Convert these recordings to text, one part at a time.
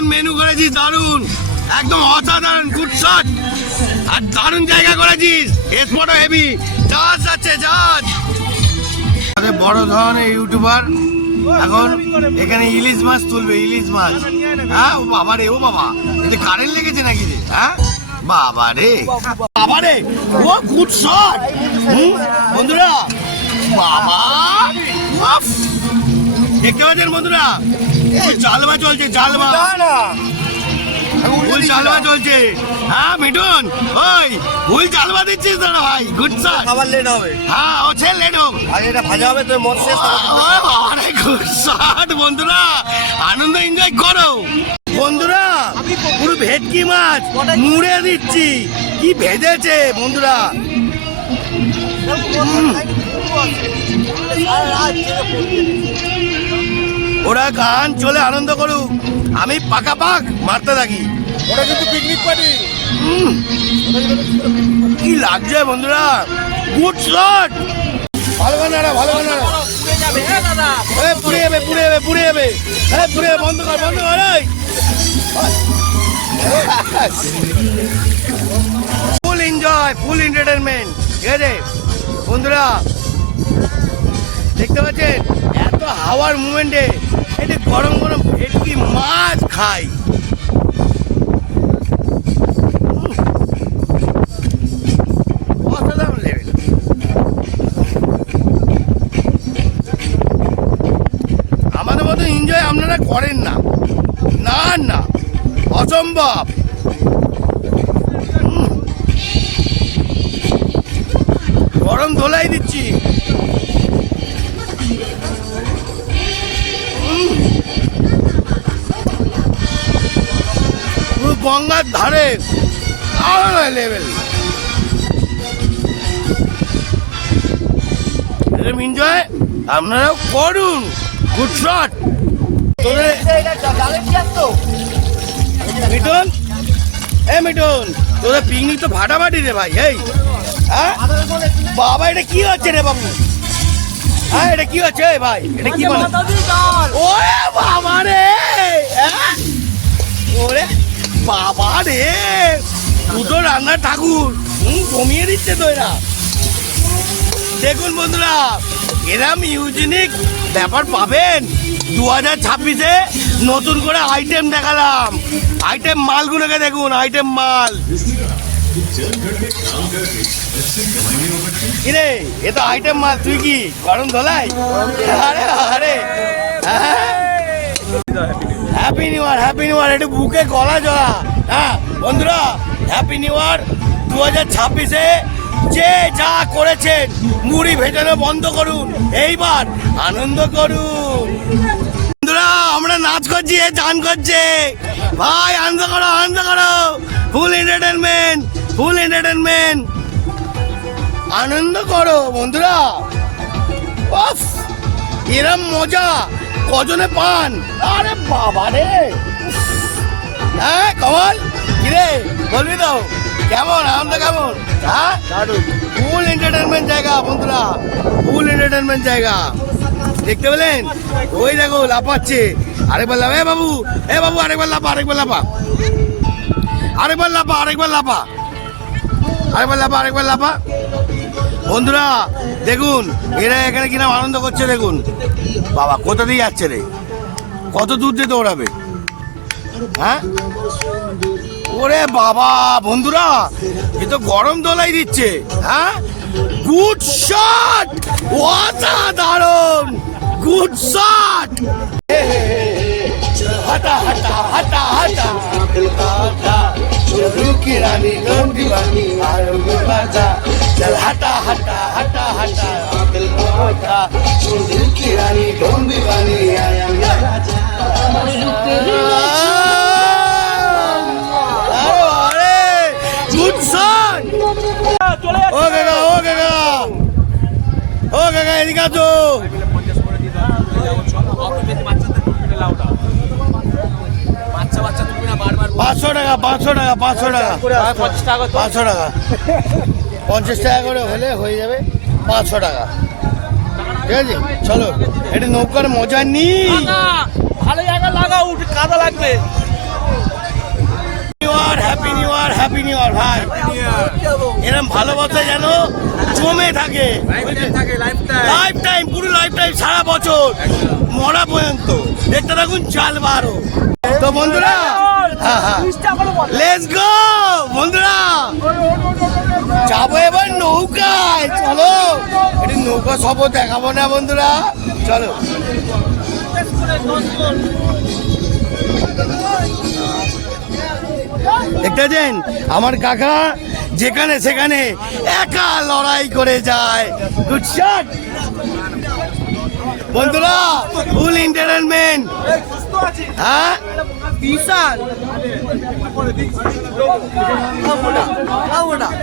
দারুণ মেনু করেছিস, দারুণ, একদম অসাধারণ, গুড শট। আর দারুণ জায়গা করেছিস, স্পটও হেভি। জাহাজ যাচ্ছে, জাহাজ। বড় ধরনের ইউটিউবার এখন এখানে ইলিশ মাছ তুলবে, ইলিশ মাছ। হ্যাঁ, ও বাবা রে, ও বাবা, এতে কারেন্ট লেগেছে নাকি রে? হ্যাঁ বাবা রে, বাবা রে, ও গুড শট বন্ধুরা। বাবা দেখতে পাচ্ছেন বন্ধুরা, জালমা চলছে, জালমা, ফুল জালমা চলছে। হ্যাঁ মিঠুন, ওই ফুল জালমা দিচ্ছিস দাদা ভাই, গুড শট। খাবার লেট হবে। হ্যাঁ, আছে লেট হোক, আর এটা ভাজা হবে তো মত শেষ। গুড শট বন্ধুরা, আনন্দ এনজয় করো বন্ধুরা। পুরো ভেটকি মাছ মুড়ে দিচ্ছি, কি ভেজেছে বন্ধুরা। ওরা গান চলে আনন্দ করুক, আমি পাকা পাক মারতে থাকি। ওটা কিন্তু পিকনিক পার্টি। কি লাগছে বন্ধুরা, গুড শট। ভালো গানারা, ভালো গানারা। পুড়ে যাবে, পুড়ে যাবে, পুড়ে যাবে, হ্যাঁ পুড়ে যাবে, বন্ধ কর, বন্ধ কর। ফুল এনজয়, ফুল এন্টারটেনমেন্ট, ঠিক আছে বন্ধুরা। দেখতে পাচ্ছেন এত হাওয়ার মুভমেন্টে এটা গরম গরম ভেটকি মাছ খাই। অসাধারণ লেভেল। আমাদের মতো এনজয় আপনারা করেন না, না না, অসম্ভব। গরম ধোলাই দিচ্ছি। পুরো গঙ্গার ধারে আলাদা লেভেল। এনজয় আপনারাও করুন, গুড শট। মিঠুন, এ মিঠুন, তোদের পিকনিক তো ফাটাফাটি রে ভাই। এই হ্যাঁ বাবা, এটা কি হচ্ছে রে বাবু? হ্যাঁ এটা কি হচ্ছে ভাই? এটা কি বলে? ওরে বাবা রে, ওরে বাবা রে, দুটো রান্নার ঠাকুর কমিয়ে দিচ্ছে তো এরা। দেখুন বন্ধুরা, এরম ইউনিক ব্যাপার পাবেন 2026-এ। নতুন করে আইটেম দেখালাম, আইটেম মালগুলোকে দেখুন, আইটেম মাল। কিরে, এ তো আইটেম মাল, তুই কি গরম ধোলাই? আরে আরে, happy new year, happy new year. একটু বুকে গলা জড়া। হ্যাঁ বন্ধুরা, হ্যাপি নিউ ইয়ার 2026-এ। যে যা করেছেন মুড়ি ভেজানো বন্ধ করুন, এইবার আনন্দ করুন বন্ধুরা। আমরা নাচ করছি, এ গান করছে ভাই, আনন্দ করো, আনন্দ করো। ফুল এন্টারটেনমেন্ট, ফুল এন্টারটেনমেন্ট, আনন্দ করো বন্ধুরা। উফ, এরম মজা কজনে পান? আরে বাবা রে, হ্যাঁ কমল, কিরে বলবি তো, কেমন আনন্দ, কেমন? হ্যাঁ ফুল এন্টারটেনমেন্ট জায়গা বন্ধুরা, ফুল এন্টারটেনমেন্ট জায়গা। দেখতে পেলেন, ওই দেখো লাফাচ্ছে। আরেকবার লাফা, এ বাবু, এ বাবু, আরেকবার লাফা, আরেকবার লাফা, আরেকবার লাফা, আরেকবার লাফা, আরেকবার লাফা, আরেকবার লাফা। বন্ধুরা দেখুন, এরা এখানে কিনা আনন্দ করছে। দেখুন বাবা, কোথা দিয়ে যাচ্ছে রে, কত দূর দিয়ে দৌড়াবে? হ্যাঁ ওরে বাবা বন্ধুরা, এ তো গরম দোলাই দিচ্ছে। হ্যাঁ গুড শট, অসাধারণ, গুড শট। হাটা হাটা হাটা হাটা, की रानी कौन दीवानी आयो गुरबाजा, चल हटा हटा हटा हटा दिल को हटा, दिल की रानी कौन दीवानी आया मेरा राजा। अरे गुड शॉट। ओ काका, ओ काका, ओ काका, এদিকে আসো। 500 টাকা, 500 টাকা, 500 টাকা, 500 টাকা, 50 টাকা করে হলে হয়ে যাবে 500 টাকা। ঠিক আছে, চলো এটা নৌকার মজা নি। ভালো জায়গা লাগাও, কাদা লাগবে। এরকম ভালোবাসা যেন জমে থাকে লাইফ টাইম, পুরো লাইফ টাইম, সারা বছর মরা পর্যন্ত দেখতে থাকুন চাল বারো। তো বন্ধুরা লেটস গো বন্ধুরা, যাবো এবার নৌকায়, চলো একটু নৌকা সব দেখাবো না বন্ধুরা, চলো। দেখতে পাচ্ছেন আমার কাকা যেখানে সেখানে একা লড়াই করে যায়। গুড শট বন্ধুরা, ফুল এন্টারটেনমেন্ট। হ্যাঁ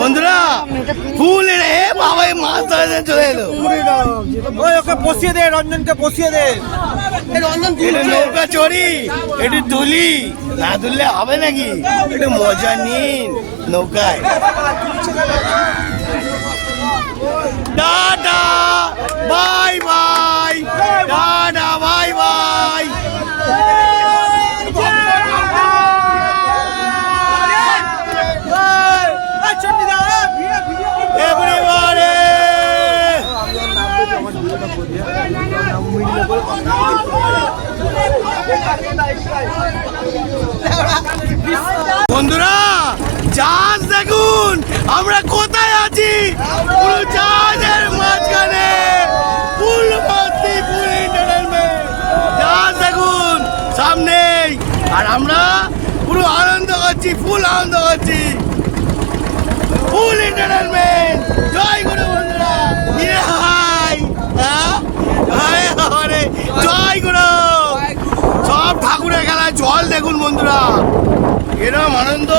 বন্ধুরা ফুল এ বাবা মাছ ধরে চলে এলো। ওকে বসিয়ে দে, রঞ্জনকে বসিয়ে দে। এটা নৌকা চড়ি, একটু তুলি, না তুললে হবে নাকি? একটু মজা নিন নৌকায়। Tata bye bye, tata bye bye. বন্ধুরা জাহাজ দেখুন, আমরা কোথায় আছি? পুরো জাহাজের মাঝখানে ফুল ভর্তি, ফুল এন্টারটেনমেন্ট। জাহাজ দেখুন সামনেই, আর আমরা পুরো আনন্দ করছি, ফুল আনন্দ করছি, ফুল এন্টারটেনমেন্ট। জয় গুরু বন্ধুরা, হাই হ্যাঁ জয় গুরু। সব ঠাকুরের খেলায় জল দেখুন বন্ধুরা, এরকম আনন্দ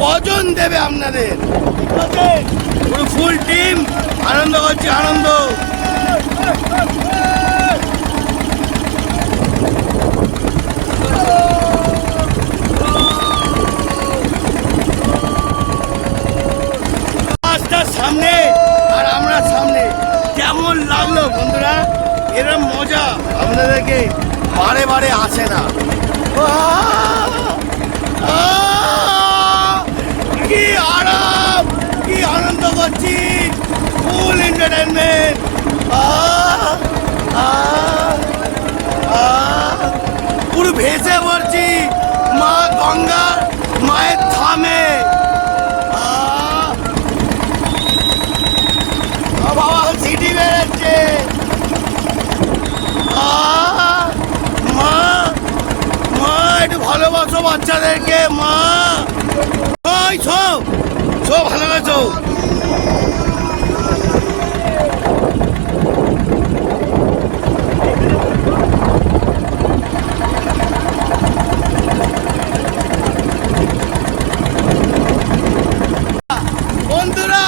কজন দেবে আপনাদের? পুরো ফুল টিম আনন্দ করছে, আনন্দ। সামনে আর আমরা সামনে, কেমন লাগলো বন্ধুরা? এরকম মজা আপনাদেরকে বারে বারে আসে না। কি আরাম, কি আনন্দ করছি, ফুল এন্টারটেনমেন্ট। পুরো ভেসে পড়ছি মা গঙ্গার মায়ের থামে। বাবা সিটি বেড়াচ্ছে, মা মা একটু ভালোবাসো বাচ্চাদেরকে, মা ওই সব সব ভালোবাসো। বন্ধুরা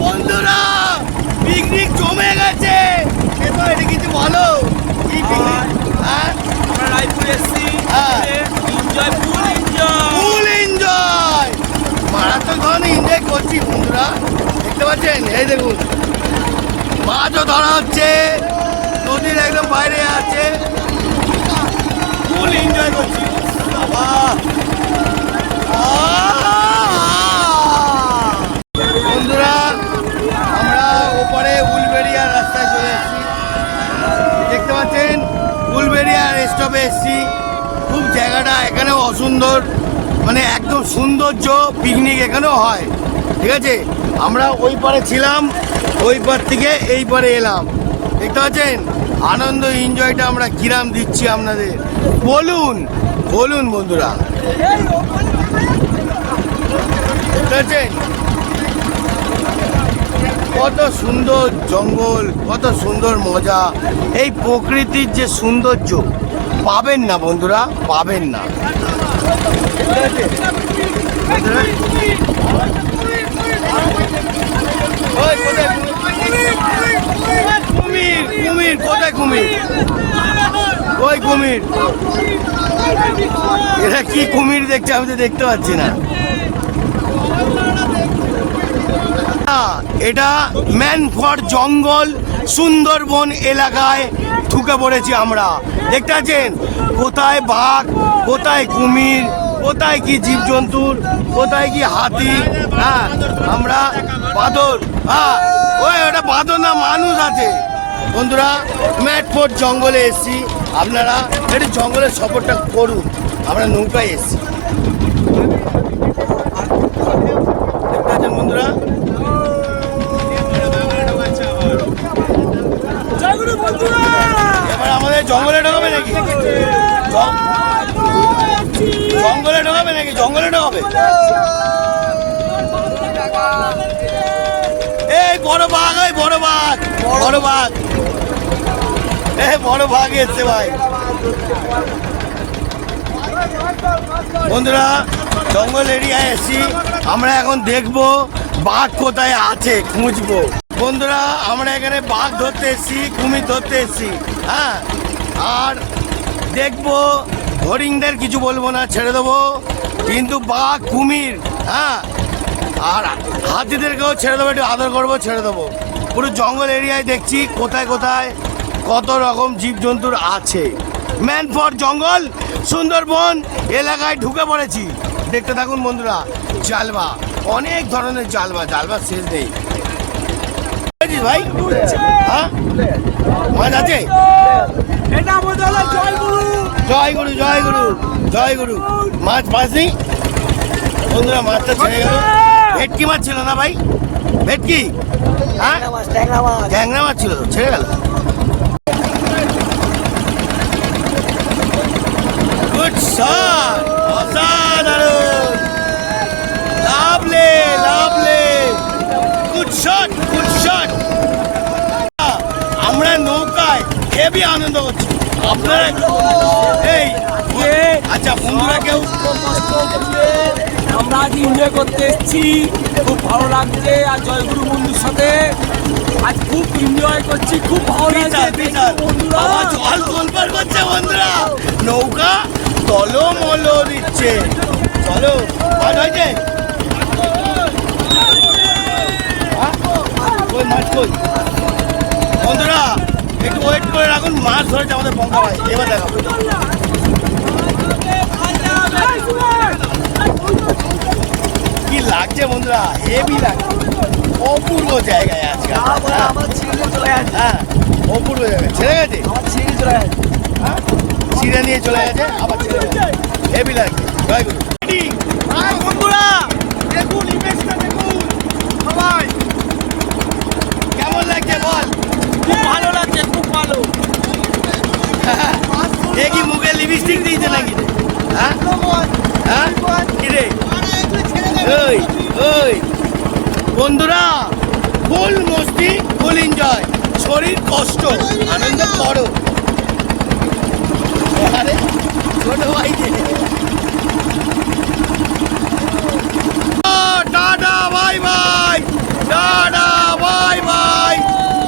বন্ধুরা পিকনিক জমে গেছে। এটা কিছু ভালো কি পিকনিক? হ্যাঁ আমরা রায়পুর এসেছি, এনজয়, ফুল এনজয়, মারাত্মক ধরনের এনজয় করছি বন্ধুরা। দেখতে পাচ্ছেন, এই দেখুন মাছও ধরা হচ্ছে, নদীর একদম বাইরে আছে, ফুল এনজয় করছি বাবা। বন্ধুরা আমরা ওপরে উলবেড়িয়া রাস্তায় চলে এসেছি, দেখতে পাচ্ছেন উলবেড়িয়া স্টপে এসেছি। খুব জায়গাটা এখানেও অসুন্দর, মানে একদম সৌন্দর্য, পিকনিক এখানেও হয়, ঠিক আছে। আমরা ওই পারে ছিলাম, ওই পার থেকে এই পারে এলাম, দেখতে পাচ্ছেন আনন্দ এনজয়টা আমরা কিরাম দিচ্ছি আপনাদের। বলুন বলুন বন্ধুরা, দেখতে পাচ্ছেন কত সুন্দর জঙ্গল, কত সুন্দর মজা। এই প্রকৃতির যে সৌন্দর্য পাবেন না বন্ধুরা, পাবেন না। কুমির কুমির কোথায়? কুমির ওই কুমির, এরা কি কুমির দেখছে? আমি তো দেখতে পাচ্ছি না। এটা ম্যানফোর্ড জঙ্গল সুন্দরবন এলাকায় ঢুকে পড়েছি আমরা, দেখতে পাচ্ছেন কোথায় বাঘ, কোথায় কুমির, কোথায় কি জীবজন্তুর, কোথায় কি হাতি, হ্যাঁ আমরা বাঁদর, হ্যাঁ ওই ওটা বাঁদর না, মানুষ আছে। বন্ধুরা ম্যাটফোর্ট জঙ্গলে এসছি, আপনারা একটু জঙ্গলের সফরটা করুন। আমরা নৌকায় এসছি, দেখতে পাচ্ছেন বন্ধুরা। এবার আমাদের জঙ্গলে ঢোকাবে নাকি? জঙ্গলে ঢোকাবে নাকি? জঙ্গলে ঢোকাবে। এই বড় বাঘ, ওই বড় বাঘ, বড় বাঘ, বড় বাঘ এসছে ভাই। বন্ধুরা জঙ্গল এরিয়ায় এসছি, আমরা এখন দেখবো বাঘ কোথায় আছে, খুঁজবো। বন্ধুরা আমরা এখানে বাঘ ধরতে এসছি, কুমির ধরতে এসছি, হ্যাঁ আর দেখবো। হরিণদের কিছু বলবো না, ছেড়ে দেবো, কিন্তু বাঘ কুমির, হ্যাঁ আর হাতিদেরকেও ছেড়ে দেবো, একটু আদর করবো, ছেড়ে দেবো। পুরো জঙ্গল এরিয়ায় দেখছি কোথায় কোথায় কত রকম জীবজন্তুর আছে। ম্যানফোর্ট জঙ্গল সুন্দরবন এলাকায় ঢুকে পড়েছি, দেখতে থাকুন বন্ধুরা। জালবা, অনেক ধরনের জালবা, জালবা শেষ নেই ভাই। হ্যাঁ মাছ আছে, জয় গুরু জয় গুরু জয় গুরু। মাছ পাসনি বন্ধুরা, মাছটা ছেড়ে গেল। ভেটকি মাছ ছিল না ভাই? ভেটকি, হ্যাঁ ট্যাংরা মাছ ছিল, ছেড়ে গেল। গুড শট, অসাধারণ, lovely lovely, good shot good shot. আমরা নৌকায় হেভি আনন্দ করছি, আপনারা এই আচ্ছা বন্ধুরা কেউ আমরা আজ এনজয় করতে এসেছি, খুব ভালো লাগছে। আর জয়গুরু বন্ধুর সাথে আজ খুব এনজয় করছি, খুব ভালো লাগছে বন্ধুরা। জল তোলপার করছে বন্ধুরা, নৌকা তলমল দিচ্ছে। চলো মাছ হয়েছে, ওই মাছ কই বন্ধুরা, একটু ওয়েট করে রাখুন। মাছ ধরেছে আমাদের পঙ্কা ভাই, এবার দেখাবো। কি লাগছে বন্ধুরা, হেভি লাগছে, অপূর্ব জায়গায় আছে। হ্যাঁ অপূর্ব জায়গায় ছেড়ে গেছে, হ্যাঁ ছিঁড়ে নিয়ে চলে গেছে, আবার ছেড়ে গেছে, হেভি লাগছে। জয় গুরু বন্ধুরা, দেখুন ইমেজটা দেখুন সবাই, কেমন লাগছে বল? খুব ভালো লাগছে, খুব ভালো। দেখি মুখে লিপস্টিক দিয়েছে নাকি? হ্যাঁ হ্যাঁ কি রে? ওই ওই বন্ধুরা, ফুল মস্তি, ফুল এনজয়, শরীর কষ্ট, আনন্দ করো। আরে ছোট ভাই যে tata bye bye, tata bye bye,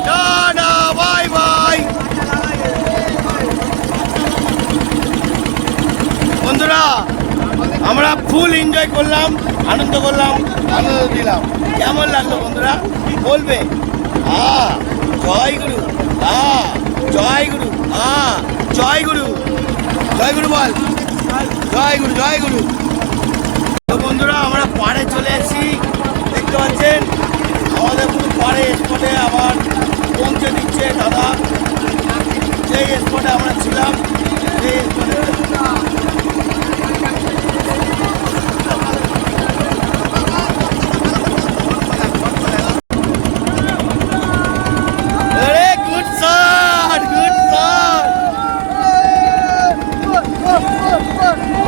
tata bye bye. বন্ধুরা আমরা ফুল এনজয় করলাম, আনন্দ করলাম, আনন্দ দিলাম। কেমন লাগলো বন্ধুরা বলবে? জয় গুরু, জয় গুরু, জয় গুরু, জয় গুরু বল, জয় গুরু জয় গুরু। তো বন্ধুরা আমরা পাড়ে চলে এসেছি, দেখতে পাচ্ছেন আমাদের পুরো পাড়ে স্পটে আবার পৌঁছে দিচ্ছে দাদা। সেই স্পটে আমরা ছিলাম, সেই স্পটে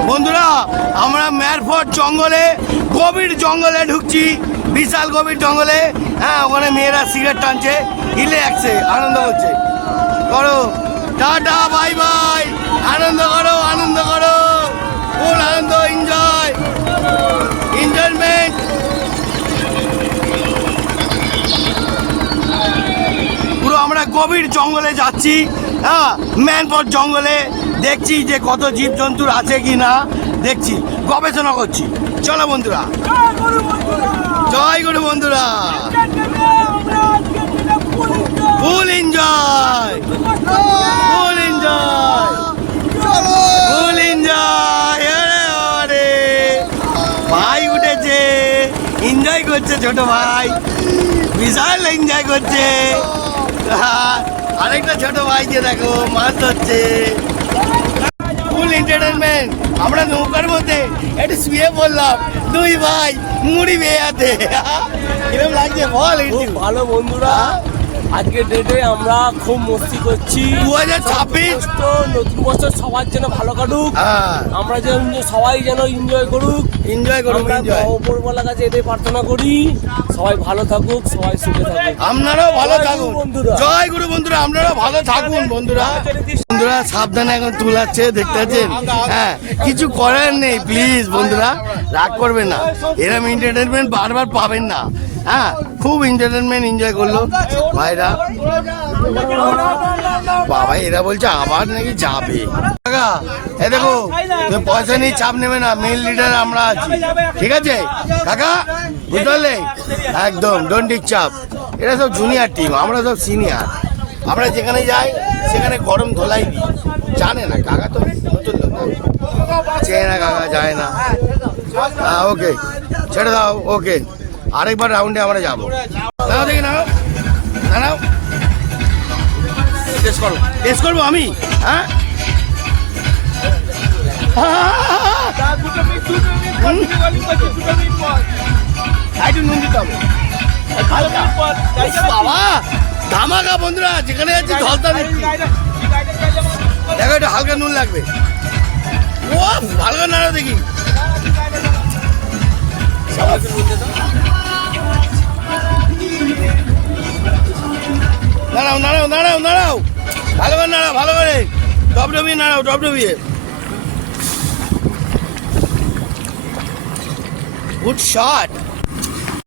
বন্ধুরা আমরা ম্যানফোর্ট জঙ্গলে, গভীর জঙ্গলে ঢুকছি, বিশাল গভীর জঙ্গলে। হ্যাঁ ওখানে মেয়েরা সিগারেট টানছে, হিলে একছে, আনন্দ করছে। করো টাটা বাই বাই, আনন্দ করো, আনন্দ করো, ফুল আনন্দ, এনজয়, এনজয়মেন্ট। পুরো আমরা গভীর জঙ্গলে যাচ্ছি, হ্যাঁ ম্যানফোর্ট জঙ্গলে দেখছি যে কত জীবজন্তুর আছে কি না, দেখছি, গবেষণা করছি। চলো বন্ধুরা, জয় গুরু বন্ধুরা, full enjoy, full enjoy, full enjoy. Enjoy করছে ছোট ভাই, বিশাল এনজয় করছে। আরেকটা ছোট ভাইকে দেখো মাছ ধরছে, ফুল এন্টারটেনমেন্ট। আমরা নৌকার মধ্যে একটু শুয়ে পড়লাম, দুই ভাই মুড়ি বেয়াতে। কিরম লাগছে বল? খুব ভালো বন্ধুরা, আজকে ডেটে আমরা খুব মস্তি করছি। 2026 তো নতুন বছর সবার জন্য ভালো কাটুক, হ্যাঁ, আমরা যেন সবাই যেন এনজয় করুক। এনজয় করুন, আমরা এনজয়। উপরওয়ালার কাছে এটাই প্রার্থনা করি, সবাই ভালো থাকুক, সবাই সুখে থাকুক। আপনারাও ভালো জয় গুরু থাকুন বন্ধুরা। জয় গুরু বন্ধুরা, আপনারাও ভালো থাকুন বন্ধুরা। বন্ধুরা সাবধানে এখন তুলাচ্ছে, দেখতে পাচ্ছেন? হ্যাঁ, কিছু করার নেই, প্লিজ বন্ধুরা রাগ করবেন না, এরকম এন্টারটেনমেন্ট বারবার পাবেন না। হ্যাঁ, খুব এন্টারটেনমেন্ট এনজয় করলো ভাইরা। বাবা এরা বলছে আবার নাকি যাবে। কাকা এ দেখো, তুমি পয়সা নিয়ে চাপ নেবে না, মেন লিডার আমরা আছি, ঠিক আছে কাকা? বুঝতে পারলে? একদম ডোন্ট টেক চাপ। এরা সব জুনিয়র টিম, আমরা সব সিনিয়র। আমরা যেখানে যাই সেখানে গরম ধোলাই দিই, জানে না কাকা তো নতুন লোক, চেয়ে না কাকা, যায় না। হ্যাঁ ওকে, ছেড়ে দাও, ওকে। আরেকবার রাউন্ডে আমরা যাবো। দাঁড়াও দেখি, নাও দাঁড়াও, টেস্ট করবো আমি। হ্যাঁ একটু নুন দিতে হবে হালকা। বাবা ধামাকা বন্ধুরা, যেখানে যাচ্ছি ঢলতা দিচ্ছি। দেখো একটু হালকা নুন লাগবে। ও ভালো করে নাড়াও দেখি। নাড়াও নাড়াও নাড়াও নাড়াও, ভালো করে নাড়াও, ভালো করে ডবডবিয়ে নাড়াও, ডবডবিয়ে। Good shot.